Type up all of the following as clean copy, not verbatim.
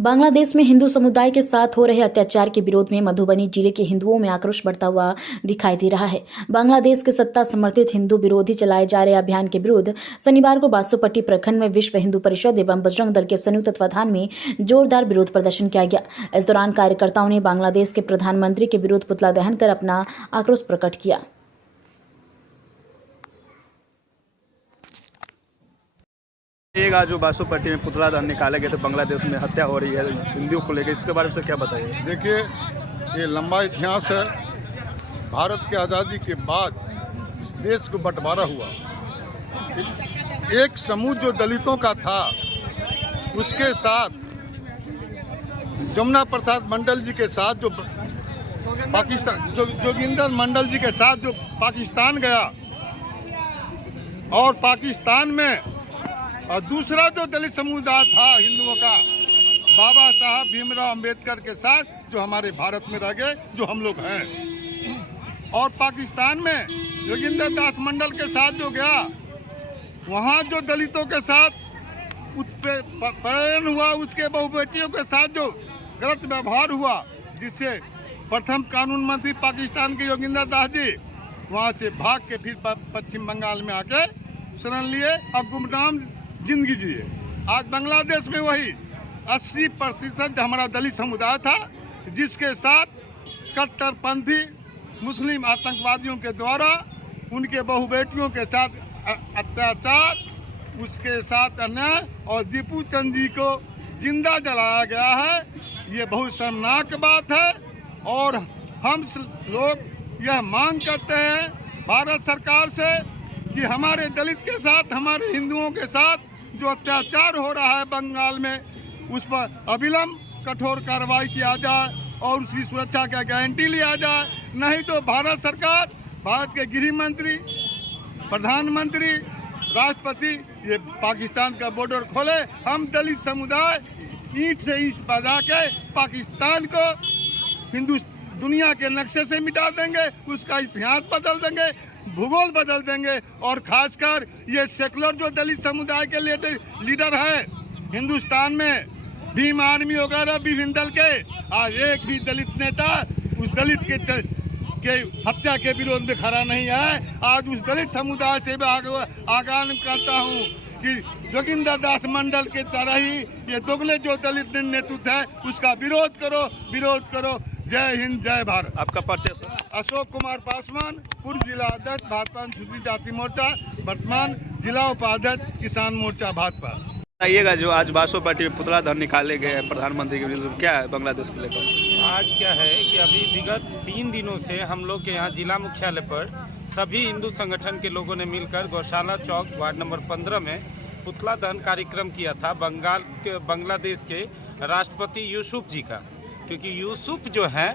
बांग्लादेश में हिंदू समुदाय के साथ हो रहे अत्याचार के विरोध में मधुबनी जिले के हिंदुओं में आक्रोश बढ़ता हुआ दिखाई दे रहा है। बांग्लादेश के सत्ता समर्थित हिंदू विरोधी चलाए जा रहे अभियान के विरुद्ध शनिवार को बासोपट्टी प्रखंड में विश्व हिंदू परिषद एवं बजरंग दल के संयुक्त तत्वाधान में जोरदार विरोध प्रदर्शन किया गया। इस दौरान कार्यकर्ताओं ने बांग्लादेश के प्रधानमंत्री के विरुद्ध पुतला दहन कर अपना आक्रोश प्रकट किया। एक आज जो बासोपट्टी में पुतला दहन निकाले गए थे, बांग्लादेश में हत्या हो रही है हिंदुओं को लेकर, इसके बारे में क्या बताइए? देखिए, ये लंबा इतिहास है। भारत के आज़ादी के बाद इस देश को बंटवारा हुआ। एक समूह जो दलितों का था, उसके साथ जमुना प्रसाद मंडल जी के साथ जो पाकिस्तान जोगिंदर मंडल जी के साथ जो पाकिस्तान गया, और पाकिस्तान में और दूसरा जो दलित समुदाय था हिंदुओं का, बाबा साहब भीमराव अंबेडकर के साथ जो हमारे भारत में रह गए, जो हम लोग हैं। और पाकिस्तान में जोगिंदर दास मंडल के साथ जो गया, वहाँ जो दलितों के साथ उत्पीड़न हुआ, उसके बहु बेटियों के साथ जो गलत व्यवहार हुआ, जिससे प्रथम कानून मंत्री पाकिस्तान के जोगिंदर दास जी वहाँ से भाग के फिर पश्चिम बंगाल में आके शरण लिए और गुमनाम जिंदगी जिए। आज बांग्लादेश में वही 80% हमारा दलित समुदाय था, जिसके साथ कट्टरपंथी मुस्लिम आतंकवादियों के द्वारा उनके बहु बेटियों के साथ अत्याचार, उसके साथ अन्याय और दीपू चंद जी को जिंदा जलाया गया है। ये बहुत शर्मनाक बात है और हम लोग यह मांग करते हैं भारत सरकार से कि हमारे दलित के साथ, हमारे हिंदुओं के साथ जो अत्याचार हो रहा है बंगाल में, उस पर अविलंब कठोर कार्रवाई किया जाए और उसकी सुरक्षा का गारंटी लिया जाए। नहीं तो भारत सरकार, भारत के गृह मंत्री, प्रधानमंत्री, राष्ट्रपति ये पाकिस्तान का बॉर्डर खोले। हम दलित समुदाय ईंट से ईंट बजा के पाकिस्तान को हिंदू दुनिया के नक्शे से मिटा देंगे, उसका इतिहास बदल देंगे, भूगोल बदल देंगे। और खासकर ये सेकुलर जो दलित समुदाय के लीडर हैं हिंदुस्तान में, भीम आर्मी वगैरह विभिन्न दल के, आज एक भी दलित नेता उस दलित के हत्या के विरोध में खड़ा नहीं है। आज उस दलित समुदाय से आगाह करता हूँ कि जोगिंदर दास मंडल के तरह ही ये दोगले जो दलित नेतृत्व है, उसका विरोध करो, विरोध करो। जय हिंद, जय भारत। आपका परिचय सर? अशोक कुमार पासवान, पूर्व जिला अध्यक्ष भाजपा अनुसूचित जाति मोर्चा, वर्तमान जिला उपाध्यक्ष किसान मोर्चा भाजपा। बताइएगा, जो आज बासोपट्टी में पुतला दहन निकाले गए प्रधानमंत्री के विरुद्ध, क्या है बांग्लादेश को लेकर? आज क्या है कि अभी विगत 3 दिनों से हम लोग के यहाँ जिला मुख्यालय पर सभी हिंदू संगठन के लोगों ने मिलकर गौशाला चौक वार्ड नंबर 15 में पुतला दहन कार्यक्रम किया था बांग्लादेश के राष्ट्रपति यूसुफ जी का। क्योंकि यूसुफ जो है,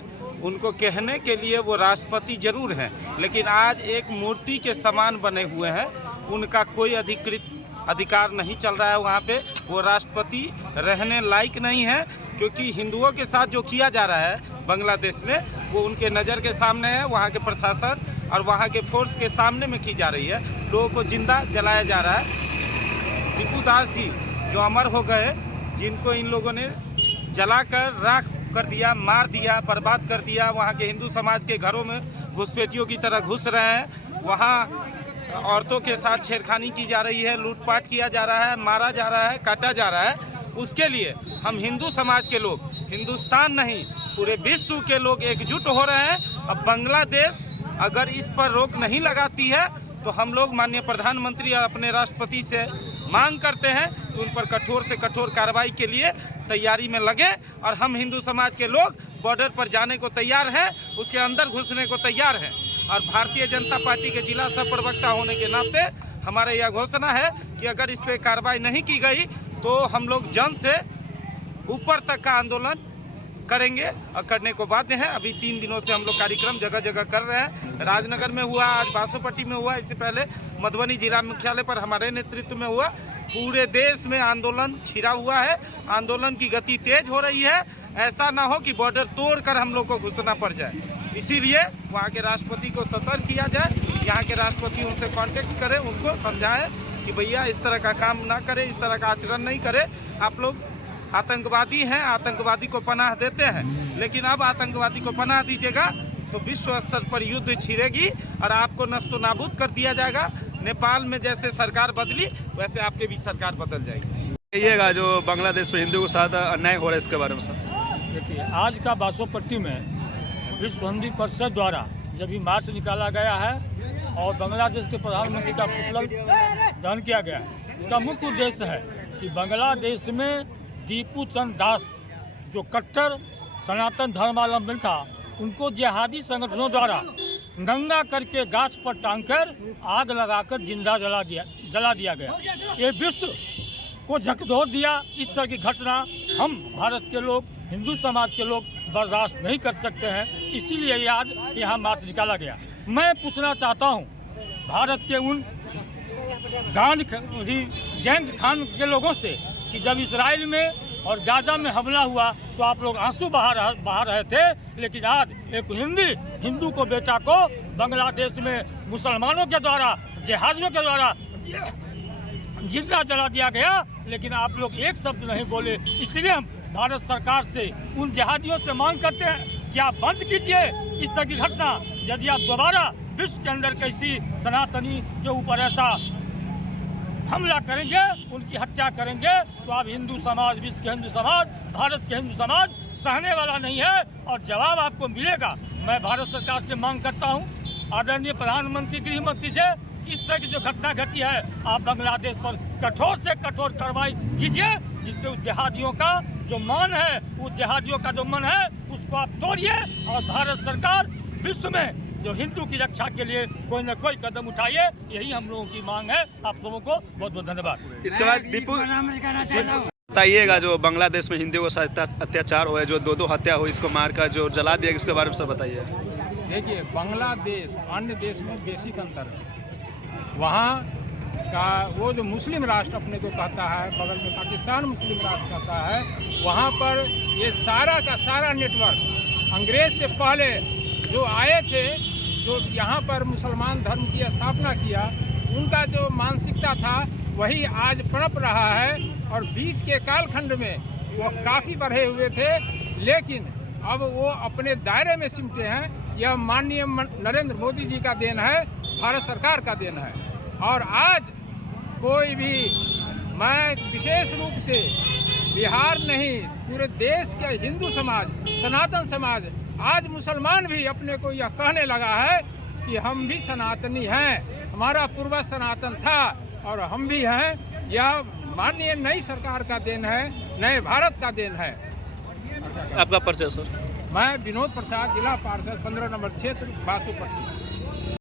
उनको कहने के लिए वो राष्ट्रपति जरूर हैं, लेकिन आज एक मूर्ति के समान बने हुए हैं। उनका कोई अधिकार नहीं चल रहा है वहाँ पे, वो राष्ट्रपति रहने लायक नहीं है। क्योंकि हिंदुओं के साथ जो किया जा रहा है बांग्लादेश में, वो उनके नज़र के सामने है। वहाँ के प्रशासन और वहाँ के फोर्स के सामने में की जा रही है। लोगों को जिंदा जलाया जा रहा है। दीपू दास जी जो अमर हो गए, जिनको इन लोगों ने जलाकर राख कर दिया, मार दिया, बर्बाद कर दिया। वहाँ के हिंदू समाज के घरों में घुसपैठियों की तरह घुस रहे हैं। वहाँ औरतों के साथ छेड़खानी की जा रही है, लूटपाट किया जा रहा है, मारा जा रहा है, काटा जा रहा है। उसके लिए हम हिंदू समाज के लोग, हिंदुस्तान नहीं पूरे विश्व के लोग एकजुट हो रहे हैं। अब बांग्लादेश अगर इस पर रोक नहीं लगाती है तो हम लोग माननीय प्रधानमंत्री और अपने राष्ट्रपति से मांग करते हैं कि उन पर कठोर से कठोर कार्रवाई के लिए तैयारी में लगे। और हम हिंदू समाज के लोग बॉर्डर पर जाने को तैयार हैं, उसके अंदर घुसने को तैयार हैं। और भारतीय जनता पार्टी के जिला सह प्रवक्ता होने के नाते हमारा यह घोषणा है कि अगर इस पर कार्रवाई नहीं की गई तो हम लोग जन से ऊपर तक का आंदोलन करेंगे और करने को बाध्य हैं। अभी 3 दिनों से हम लोग कार्यक्रम जगह जगह कर रहे हैं। राजनगर में हुआ, आज बासोपट्टी में हुआ, इससे पहले मधुबनी जिला मुख्यालय पर हमारे नेतृत्व में हुआ। पूरे देश में आंदोलन छिड़ा हुआ है, आंदोलन की गति तेज हो रही है। ऐसा ना हो कि बॉर्डर तोड़कर हम लोग को घुसना पड़ जाए। इसीलिए वहाँ के राष्ट्रपति को सतर्क किया जाए, यहाँ के राष्ट्रपति उनसे कांटेक्ट करें, उनको समझाएं कि भैया इस तरह का काम ना करें, इस तरह का आचरण नहीं करें। आप लोग आतंकवादी हैं, आतंकवादी को पनाह देते हैं, लेकिन अब आतंकवादी को पनाह दीजिएगा तो विश्व स्तर पर युद्ध छिड़ेगी और आपको नष्ट नाबूद कर दिया जाएगा। नेपाल में जैसे सरकार बदली वैसे आपके भी सरकार बदल जाएगी। कहिएगा जो बांग्लादेश में हिंदुओं के साथ अन्याय हो रहा है इसके बारे में सर। देखिए, आज का बासोपट्टी में विश्व हिंदू परिषद द्वारा जब भी मार्च निकाला गया है और बांग्लादेश के प्रधानमंत्री का पुतला दहन किया गया है, इसका मुख्य उद्देश्य है कि बांग्लादेश में दीपू चंद दास जो कट्टर सनातन धर्मावलंबी था, उनको जिहादी संगठनों द्वारा नंगा करके गाछ पर टांगकर आग लगाकर जिंदा जला दिया गया। ये विश्व को झकझोर दिया। इस तरह की घटना हम भारत के लोग, हिंदू समाज के लोग बर्दाश्त नहीं कर सकते हैं, इसीलिए आज यहाँ मार्च निकाला गया। मैं पूछना चाहता हूँ भारत के उन गैंग खान के लोगों से कि जब इजराइल में और गाजा में हमला हुआ तो आप लोग आंसू बहा रहे थे, लेकिन आज एक हिंदू को बेटा को बांग्लादेश में मुसलमानों के द्वारा, जिहादियों के द्वारा जिंदा जला दिया गया, लेकिन आप लोग एक शब्द नहीं बोले। इसलिए हम भारत सरकार से, उन जिहादियों से मांग करते हैं कि आप बंद कीजिए इस तरह की घटना। यदि आप दोबारा विश्व के अंदर किसी सनातनी के ऊपर ऐसा हमला करेंगे, उनकी हत्या करेंगे, तो आप हिंदू समाज, विश्व के हिंदू समाज, भारत के हिंदू समाज सहने वाला नहीं है और जवाब आपको मिलेगा। मैं भारत सरकार से मांग करता हूं, आदरणीय प्रधानमंत्री, गृह मंत्री से, इस तरह की जो घटना घटी है आप बांग्लादेश पर कठोर से कठोर कार्रवाई कीजिए, जिससे उस जिहादियों का जो मन है, उस जिहादियों का जो मन है उसको आप तोड़िए और भारत सरकार विश्व में जो हिंदू की रक्षा के लिए कोई न कोई कदम उठाइए। यही हम लोगों की मांग है। आप लोगों को बहुत बहुत धन्यवाद। इसके बाद दीपू बताइएगा जो बांग्लादेश में हिंदुओं के साथ अत्याचार हुआ है, जो दो हत्या हुई, इसको मारकर जो जला दिया, इसके बारे में सब बताइए। देखिए, बांग्लादेश अन्य देश में बेसिक अंतर है। वहाँ का वो जो मुस्लिम राष्ट्र अपने को कहता है, बगल में पाकिस्तान मुस्लिम राष्ट्र कहता है, वहाँ पर ये सारा का सारा नेटवर्क अंग्रेज से पहले जो आए थे, जो यहाँ पर मुसलमान धर्म की स्थापना किया, उनका जो मानसिकता था वही आज पनप रहा है और बीच के कालखंड में वो काफ़ी बढ़े हुए थे, लेकिन अब वो अपने दायरे में सिमटे हैं। यह माननीय नरेंद्र मोदी जी का देन है, भारत सरकार का देन है। और आज कोई भी, मैं विशेष रूप से बिहार नहीं, पूरे देश के हिंदू समाज, सनातन समाज, आज मुसलमान भी अपने को यह कहने लगा है कि हम भी सनातनी हैं, हमारा पूर्वज सनातन था और हम भी हैं। यह माननीय नई सरकार का देन है, नए भारत का देन है। आपका परिचय सर? मैं विनोद प्रसाद, जिला पार्षद 15 नंबर क्षेत्र, बासोपट्टी।